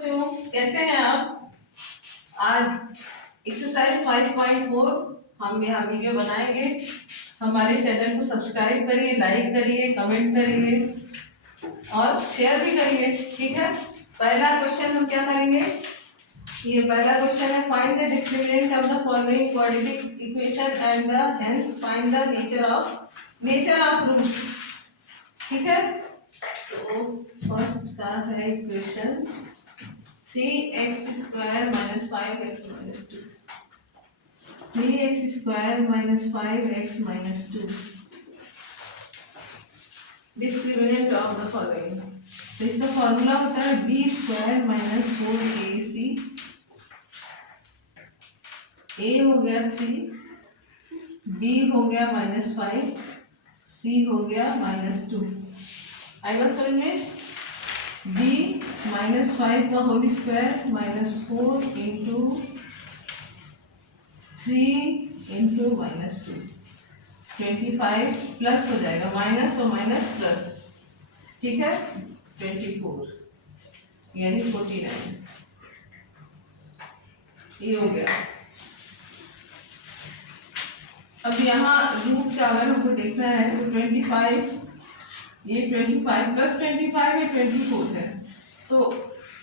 बच्चों, कैसे हैं आप? आज एक्सरसाइज 5.4 हम यहाँ वीडियो बनाएंगे। हमारे चैनल को सब्सक्राइब करिए, लाइक करिए, कमेंट करिए और शेयर भी करिए, ठीक है। पहला क्वेश्चन हम क्या करेंगे, ये पहला क्वेश्चन है, find the discriminant of the following quadratic equation and the hence find the nature of roots, ठीक है। तो फर्स्ट का है equation 3x square minus 5x minus 2, 3x square minus 5x minus 2, discriminant of the following. तो इसका formula होता है b square minus 4ac, a हो गया 3, b हो गया माइनस 5, c हो गया माइनस 2। आई बस समझ में, b माइनस 5 का whole square minus 4 into 3 into minus 2, 25 plus हो जाएगा, माइनस और माइनस प्लस, ठीक है, 24 यानी 49, ये हो गया। अब यहाँ रूट का अगर हमको देखना है तो 25, ये 25 प्लस 25 है 24 है, तो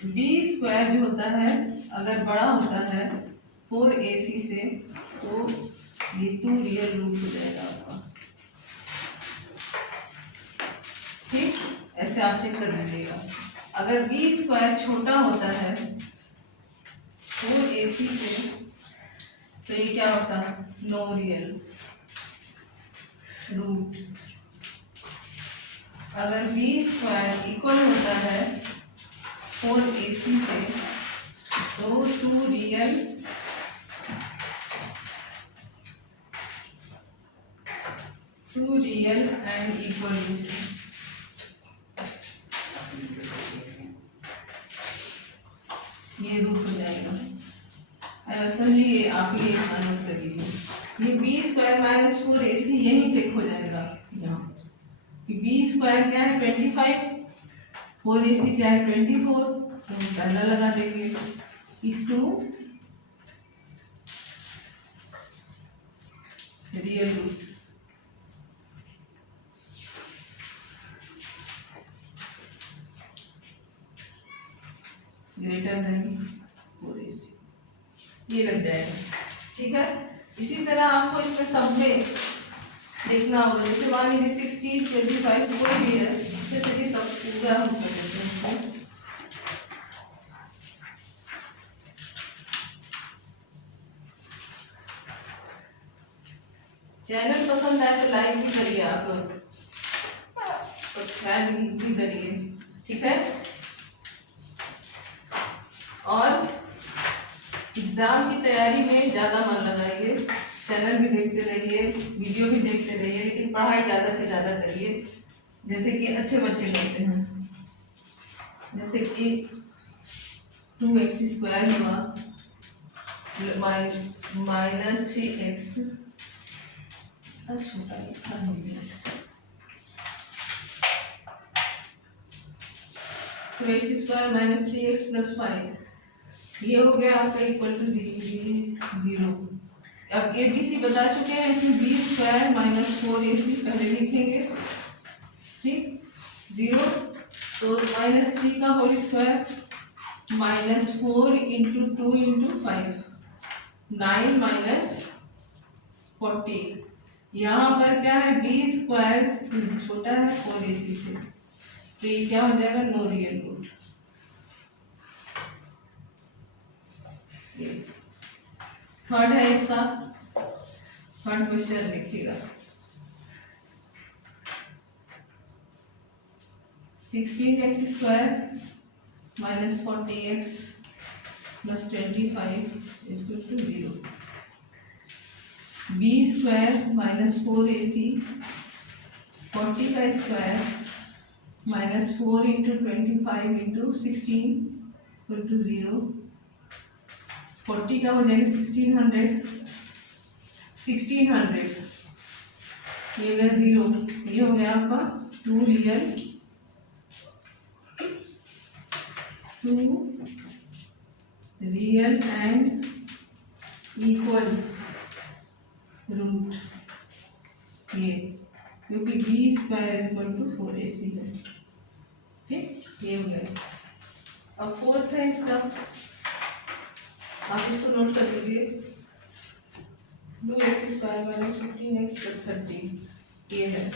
b स्क्वायर जो होता है अगर बड़ा होता है 4ac से, तो ये 2 रियल रूट हो जाएगा आपका, ठीक। ऐसे आप चेक कर लीजिएगा। अगर b स्क्वायर छोटा होता है 4ac से, तो ये क्या होता है, नो रियल रूट। अगर b स्क्वायर इक्वल होता है 4ac से, तो 2 रियल एंड इक्वल रूट, ये रूट हो जाएगा। समझिए, आप ये नोट करिए, ये b स्क्वायर माइनस 4ac यही चेक हो जाएगा यहाँ कि b स्क्वायर क्या है 25, 4ac क्या है 24, तो हम पहला लगा देंगे कि 2 real root, greater than 4ac, ये लग जाएगा, ठीक है। इसी तरह आपको इसमें सब में देखना होगा, जैसे मान लीजिए 16, 25 कोई भी है, इससे चलिए सब पूरा हम कर देते हैं। चैनल पसंद आए तो लाइक भी करिए आप लोग, सब्सक्राइब भी करिए, ठीक है। और एग्जाम की तैयारी में ज़्यादा मन लगाइए, चैनल भी देखते रहिए, वीडियो भी देखते रहिए, लेकिन पढ़ाई ज़्यादा से ज़्यादा करिए, जैसे कि अच्छे बच्चे करते हैं। जैसे कि 2x स्क्वायर हुआ माइनस 3x, छोटा लिखा हो गया, 2x square minus 3x plus 5, ये हो गया आपका इक्वल टू 0। अब ए बी सी बता चुके हैं, इसमें b स्क्वायर माइनस 4ac पहले लिखेंगे, ठीक, 0, तो माइनस 3 का whole square minus 4 into 2 into 5, 9 minus 40। यहाँ पर क्या है, b स्क्वायर छोटा है 4ac से, तो ये क्या हो जाएगा, नो रियल रूट। थर्ड है इसका, थर्ड क्वेश्चन देखिएगा, 16x square minus 40x plus 25 equal to 0, b square minus 4ac, 40 का square minus 4 into 25 into 16 equal to 0, 40 का हो जाएगा 1600, ये हो गया 0, ये हो गया आपका 2 real real and equal root ये, क्योंकि B square equal to 4ac है। ठीक, ये हो गया। अब फोर्थ है इसका, आप इसको नोट कर लीजिए। 2x square minus 15x plus 30 ये है।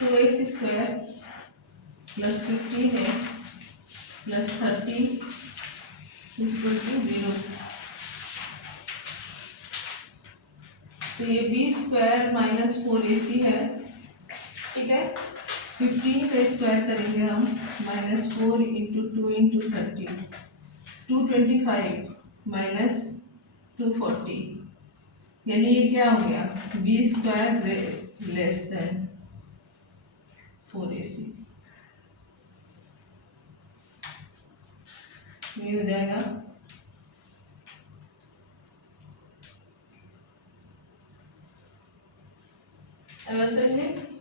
Two x square plus 15x plus 30 equal to 0। तो ये बी स्क्वायर माइनस 4ac है। ठीक है, 15 का स्क्वायर करेंगे हम, माइनस 4 इंटू 2 इंटू 30, 225 माइनस 240, यानी ये क्या हो गया, B square less than 4ac। ये हो जाएगा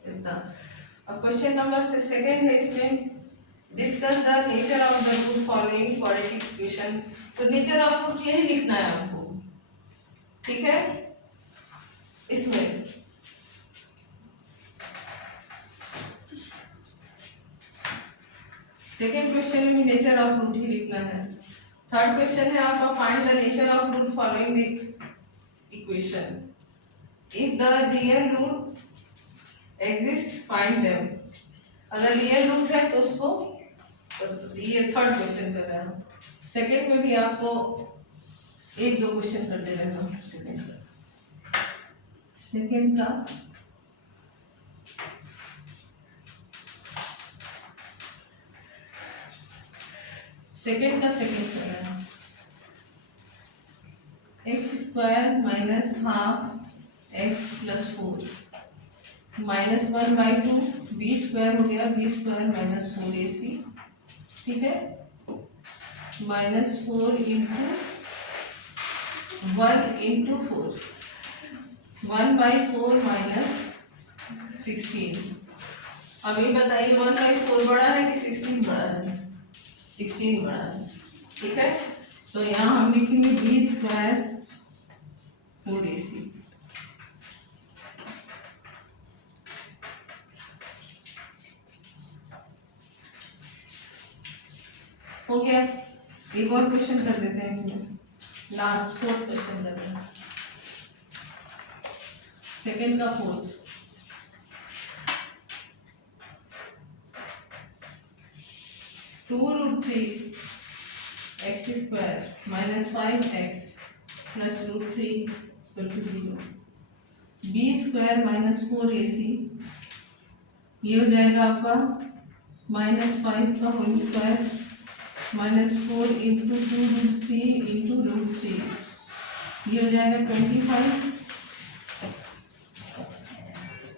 इतना। अब क्वेश्चन नंबर सेकेंड है, इसमें discuss the nature of the root following quadratic equation. तो नेचर ऑफ रूट यही लिखना है आपको। ठीक है, इसमें सेकेंड क्वेश्चन में भी नेचर ऑफ रूट ही लिखना है। थर्ड क्वेश्चन है आपका, find the nature of root following the equation. If the real root exist find them. अगर रियल रूट है तो उसको, ये थर्ड क्वेश्चन कर रहे हैं हम। सेकेंड में भी आपको एक दो क्वेश्चन कर दे रहे हैं हम। सेकेंड का सेकेंड कर रहे हैं। X square minus half x plus 4 minus 1/2 b square हो गया, बी स्क्वायर माइनस 4ac। ठीक है, माइनस 4 इंटू 1 इंटू 4, 1/4 माइनस 16। अब ये बताइए 1/4 बड़ा है कि 16 बड़ा है? 16 बड़ा है। ठीक है, तो यहाँ हम लिखेंगे बी स्क्वायर 4ac। हो गया। एक और क्वेश्चन कर देते हैं इसमें, लास्ट फोर्थ क्वेश्चन कर रहे हैं, सेकेंड का fourth. Two root 3 x square minus 5x plus root 3 equal to 0। B square minus 4ac, ये हो जाएगा आपका -5 का whole square minus 4 into 2 root 3 into root 3, ये हो जाएगा 25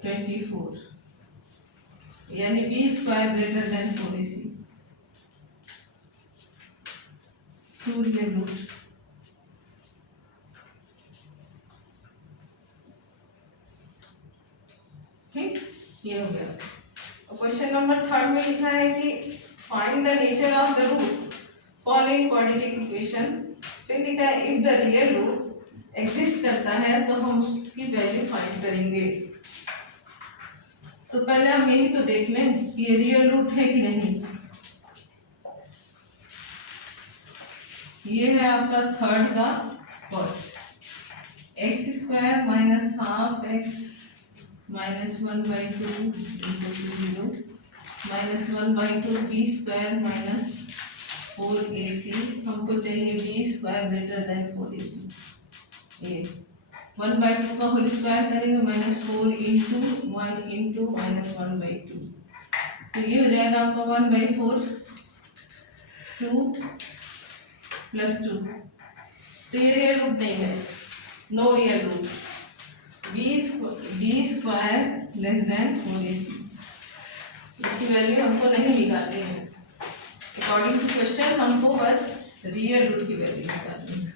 24, यानी b square greater than 4ac। Two real root. ठीक, ये हो गया। क्वेश्चन नंबर थर्ड में लिखा है कि find the nature of the root following quadratic equation. फिर लिखा है if the real root exist करता है तो हम उसकी वैल्यू फाइंड करेंगे। तो पहले हम यही तो देख लें कि ये रियल रूट है कि नहीं। ये है आपका थर्ड का first, x square minus half x minus 1/2 into 0 minus 1/2 b square minus 4ac। हमको चाहिए B square greater than 4ac। ये 1/2 का होल स्क्वायर करेंगे, माइनस 4 इंटू 1 इंटू माइनस 1/2, तो ये हो जाएगा आपका 1/4 2 प्लस 2। तो ये रियल रूट नहीं है, no real root. B square less than 4ac, इसकी वैल्यू हमको नहीं निकालनी है। अकॉर्डिंग टू क्वेश्चन हमको बस रियल रूट की वैल्यू निकालनी है।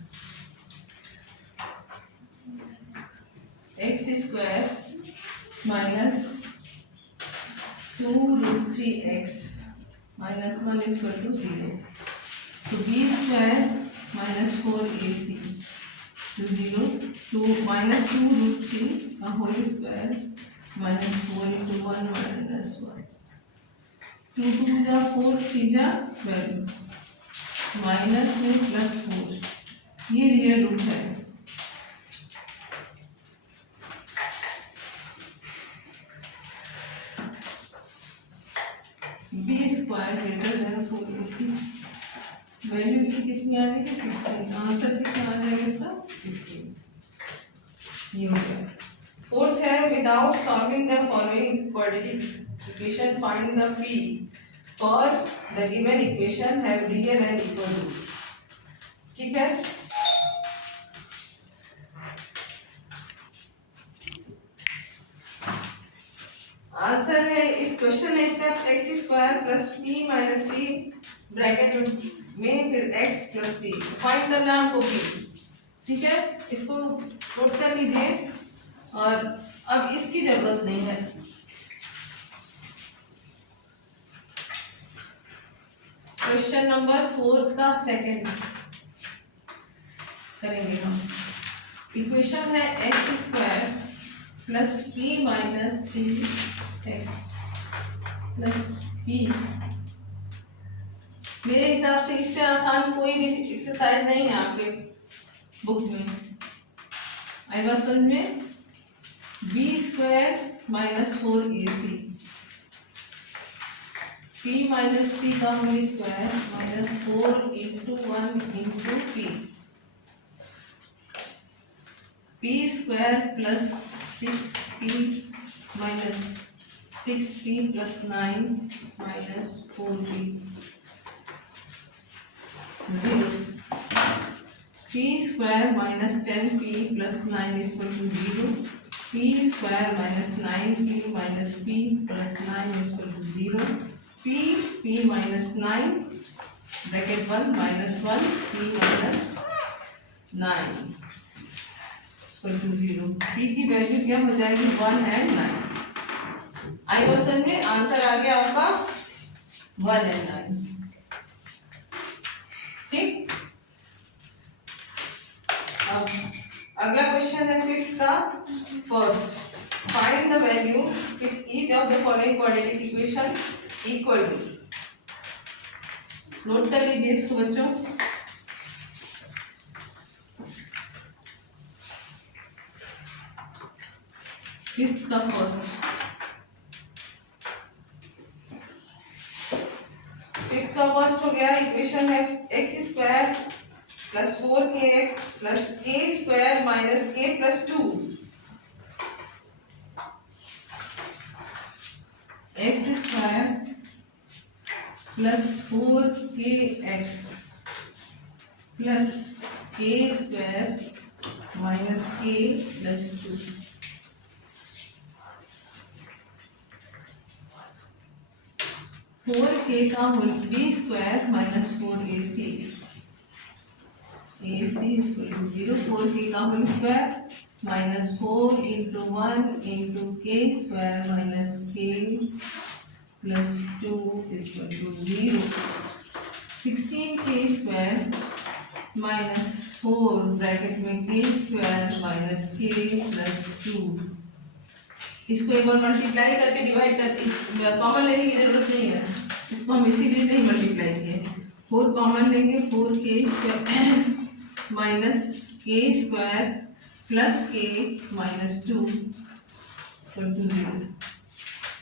X square minus 2√3x minus 1 is equal to 0. So b square minus 4ac to 0 to minus 2√3 whole square minus 4 into 1 minus 1. 2 2 जा 4 3 जा 12 माइनस में प्लस 4 ये रियल रूट है. B square greater than 4ac value इसकी कितनी आ जाएगी 16. Answer कितना आ जाएगा इसका 16. ये हो गया. फोर्थ है without solving the following quadratic equation find the p for the given equation have real and equal root. ठीक है. आंसर है इस क्वेश्चन है इसका x square plus p minus three bracket में फिर एक्स प्लस पी फाइंड करना आपको पी. ठीक है. इसको नोट कर लीजिए और अब इसकी जरूरत नहीं है. क्वेश्चन नंबर 4 का सेकंड करेंगे हम. इक्वेशन है x square plus p minus 3x plus P. मेरे हिसाब से इससे आसान कोई भी एक्सरसाइज नहीं है आपके बुक में. आई बात समझ में. B square minus 4ac p minus 3 का whole square minus 4 into 1 into p. P square plus 6p minus 6p plus 9 minus 4p 0. p square minus 10p plus 9 is equal to 0. p square minus 9p minus p plus 9 is equal to 0. p minus 9 bracket 1 minus 1 p minus 9 equal to 0. p की value क्या हो जाएगी 1 and 9. I question में answer आ गया आपका 1 and 9. ठीक. अब अगला क्वेश्चन है फिफ्थ का first. Find the value which each of the following quadratic equation equal to. Note कर लीजिए इसको बच्चों. फिफ्थ का फर्स्ट. फिफ्थ का फर्स्ट हो गया. इक्वेशन है x square plus 4kx plus k square minus k plus 2. X square plus 4kx plus k square minus k plus 2. Four k का whole b square minus 4ac ac equal to 0. 4k का whole square minus 4 into 1 into k square minus k plus 2 equal to 0. 16k square minus 4 bracket में k square minus k plus 2. इसको एक बार multiply करके divide करके common लेने की जरूरत नहीं है. इसको हम इसीलिए नहीं मल्टीप्लाई किए. 4 कॉमन लेंगे 4k square minus k square plus k minus 2 equal to 0.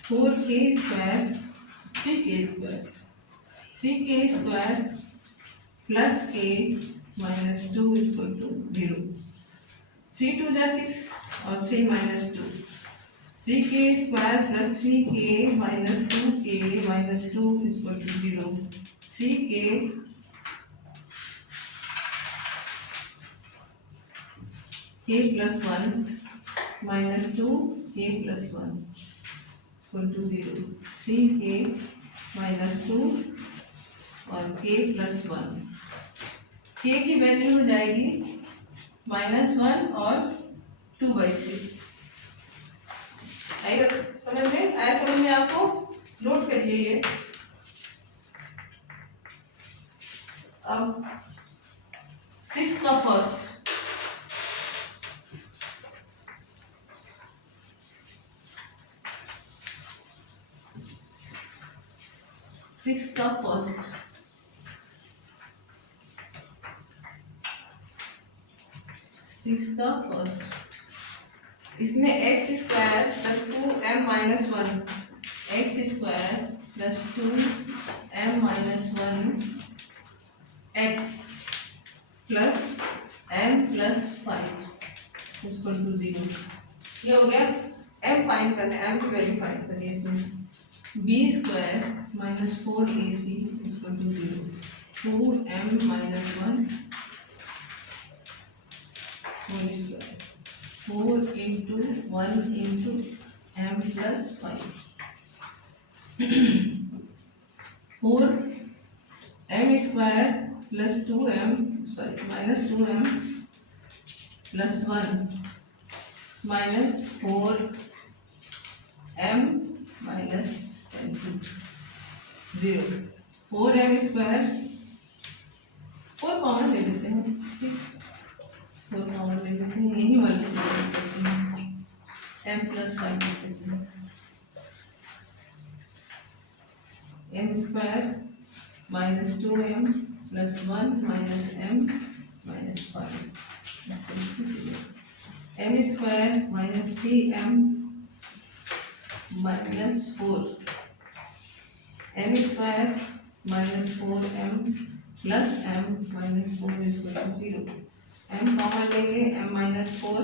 4k square 3k square 3k square plus k minus 2 equal to 0. 3 2 जा 6 और 3 minus 2. 3k square plus 3k minus 2k minus 2 equal to 0. 3k k plus 1 minus 2k plus 1 equal to 0. 3k minus 2 और k plus 1. k की value हो जाएगी -1 और 2/3. समझ में आया? समझ में आपको? करिए ये। अब 6 का फर्स्ट, सिक्स का फर्स्ट, सिक्स का फर्स्ट, इसमें x square plus 2m-1, x square plus 2m-1 x plus m plus 5 equal to 0। ये हो गया। m फाइंड करना है, m की वैल्यू फाइंड करनी है इसमें। b square minus 4ac equal to 0, 2m-1 whole square, 4 into 1 into m plus 5, 4 m square plus 2m minus 2m plus 1 minus 4m minus 0, 4m square, 4 common ले लेते हैं, ठीक, 4 कॉमन ले लेते हैं, यही मल्टीप्लाई करते हैं, m प्लस 5 लेते हैं, m square minus 2m plus 1 minus m minus 5, m square minus 3m minus 4, m square minus 4m plus m minus 4 equal to 0, m common लेंगे m माइनस 4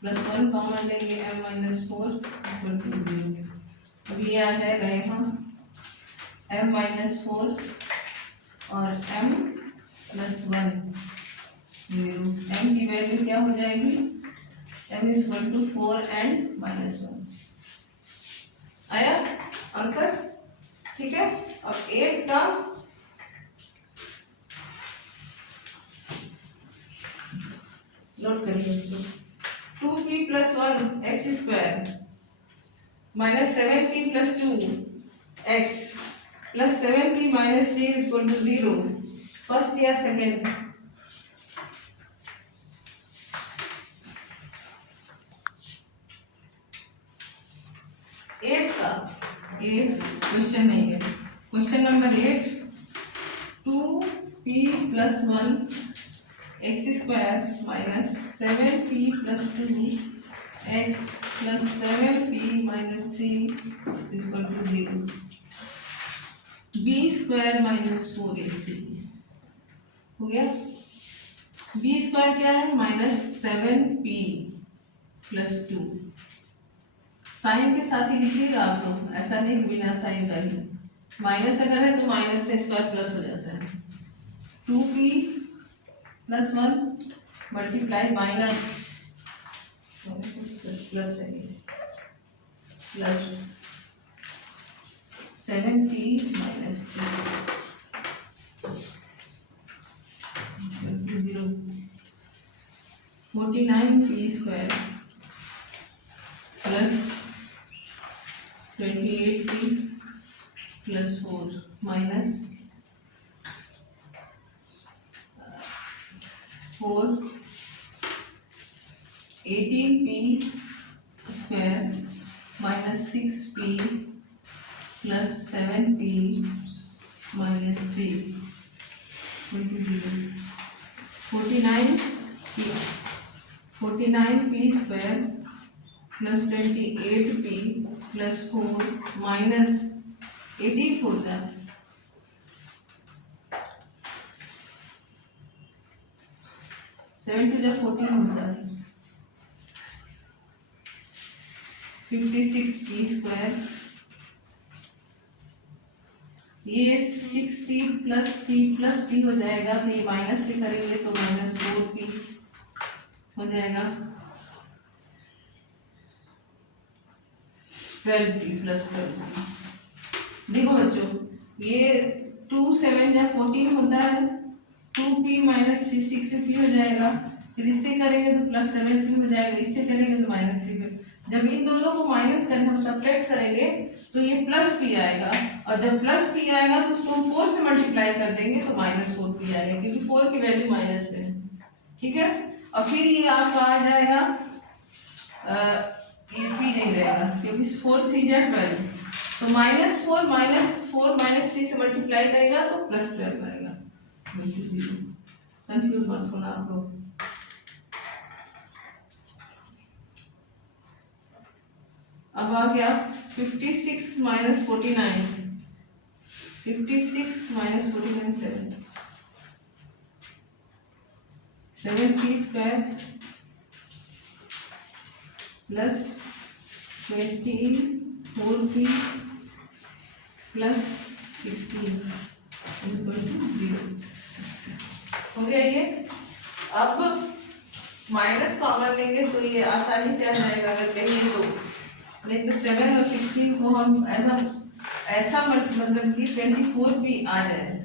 प्लस 1 कॉमन लेंगे m minus 4 equal to 0। अब ये आ जाएगा यहाँ m minus 4 और m plus 1 0, m की value क्या हो जाएगी, m equal to 4 and minus 1। आया आंसर, ठीक है। अब 8 का नोट करिए, 2p plus 1 x square minus 7p plus 2 x plus 7p minus 3 equal to 0, first या सेकेंड, एट का, एट क्वेश्चन नहीं है, question number 8, 2p plus 1 x square minus 7p plus 2 x plus 7p minus 3 equal to 0, b square minus 4ac हो गया। b square क्या है, minus 7p plus 2, sign के साथ ही लिखिएगा आप लोग, ऐसा नहीं बिना साइन का ही, माइनस अगर है तो माइनस का स्क्वायर प्लस हो जाता है, 2p plus 1 multiply minus plus plus 7p minus 0, 49p square plus 28p plus 4 minus 4 18p square minus 6p plus 7p minus 3 49p square plus 28p plus 4 minus 84 था 7 to 14 होता है, 56p square, ये 6p plus p हो जाएगा, तो ये minus से करेंगे तो माइनस 4p हो जाएगा, 12p प्लस 12p। देखो बच्चों, ये 2 7 या 14 होता है, 2p माइनस 3 6p हो जाएगा, फिर इससे करेंगे तो प्लस 7p हो जाएगा, इससे करेंगे तो माइनस 3p, जब इन दोनों को माइनस करके हम सब्ट्रैक्ट करेंगे तो ये प्लस पी आएगा, और जब प्लस पी आएगा तो उसको हम 4 से मल्टीप्लाई कर देंगे तो -4p आएगा, क्योंकि 4 की वैल्यू माइनस में है। ठीक है, और फिर ये आपका आ जाएगा, ये p नहीं रहेगा क्योंकि 4 3 जा 12, तो -4 -3 से मल्टीप्लाई करेगा तो +12 आएगा। कंफ्यूज मत होना आप लोग। अब आ गया 56 - 49, 56 - 49 7p² प्लस 24p प्लस 16 0 हो गया ये। अब माइनस कॉमन लेंगे तो ये आसानी से आ जाएगा, अगर कहेंगे तो नहीं तो 7 और 16 को हम ऐसा मतलब कि 24p आ जाएगा।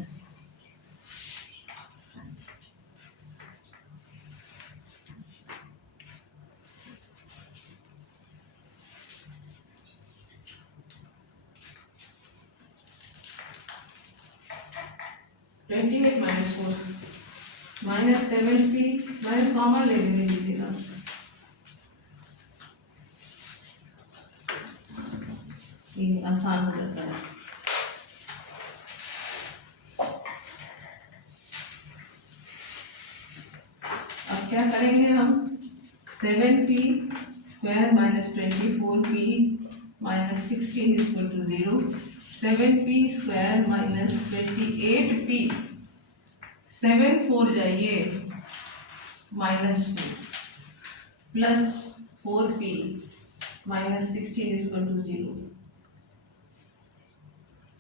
-4 -7p माइनस कॉमन ले लेंगे दीजिएगा, ये आसान हो जाता है। अब क्या करेंगे हम, 7p² - 24p - 16 = 0, 7p² - 28p, 7 4 जाइए -4 प्लस 4p - 16 = 0।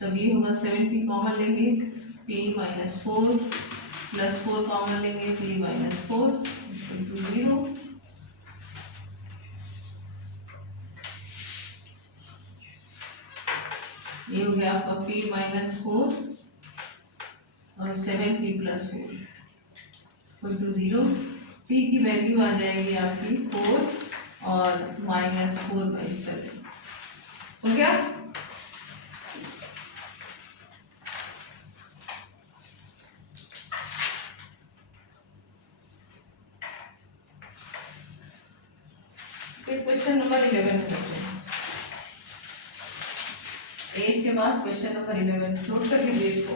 तब ये होगा 7p कॉमन लेंगे p - 4 प्लस 4 कॉमन लेंगे p - 4 = 0। ये हो गया आपका p - 4 और 7p + 4 = 0। p की वैल्यू आ जाएगी आपकी 4 और -4/7 हो गया। फिर क्वेश्चन नंबर 11 करते हैं। 8 के बाद क्वेश्चन नंबर 11 नोट कर लीजिए इसको।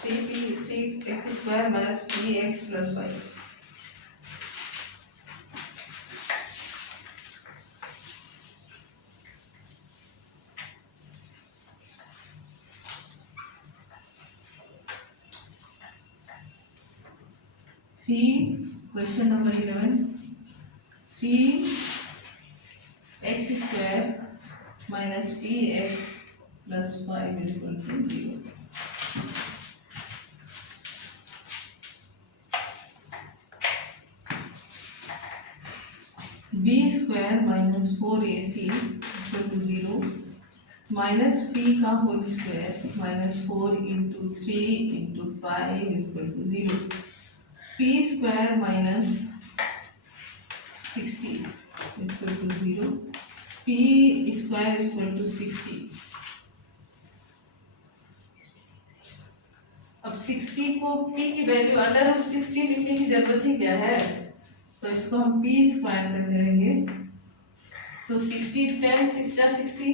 3x² - 3x + 5 question number 11 3x² - px + 5 = 0। b² - 4ac = 0, -p का होल स्क्वायर -4 × 3 × 5 = 0, p² - 60 = 0, p² = 60। अब 60 को p की वैल्यू √60 लिखने की जरूरत ही क्या है, तो इसको हम p² कर करेंगे तो 60 10 6 जा 60,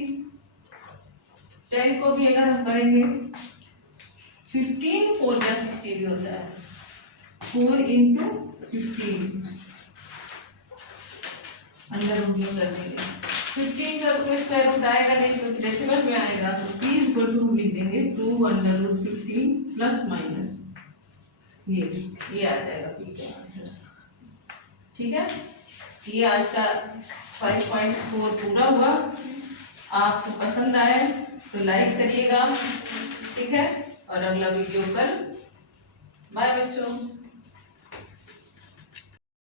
10 को भी अगर हम करेंगे 15 4 जा 60 भी होता है, 4 × 15 अंडर रूट में कर देंगे। 15 का कोई स्क्वायर रूट आएगा नहीं क्योंकि डेसिमल में आएगा, तो p = लिख देंगे 2 √15 प्लस माइनस ये आ जाएगा p का आंसर। ठीक है, ये आज का 5.4 पूरा हुआ। आपको पसंद आए तो लाइक करिएगा, ठीक है, और अगला वीडियो कल। बाय बच्चों।